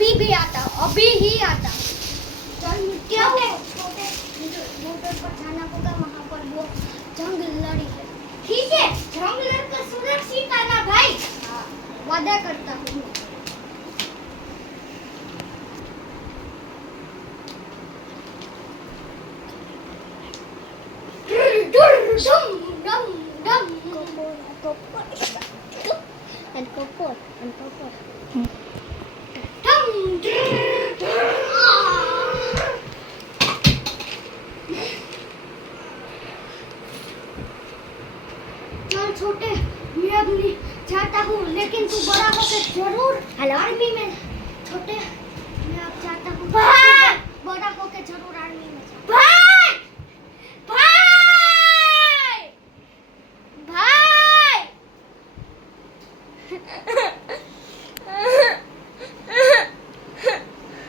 अभी भी आता हूँ, अभी ही आता हूँ। चल क्या है छोटे, मोटर पर जाना होगा, वहाँ पर वो जंग लड़ी है। ठीक है, जंग लड़कर सुरक्षित आना भाई। हाँ, वादा करता हूँ। चल छोटे, मैं अब नहीं जाता हूँ, लेकिन तू बड़ा होकर जरूर आर्मी में। छोटे, मैं अब जाता हूँ, बड़ा होकर जरूर आर्मी में जाऊँ। भाई भाई भाई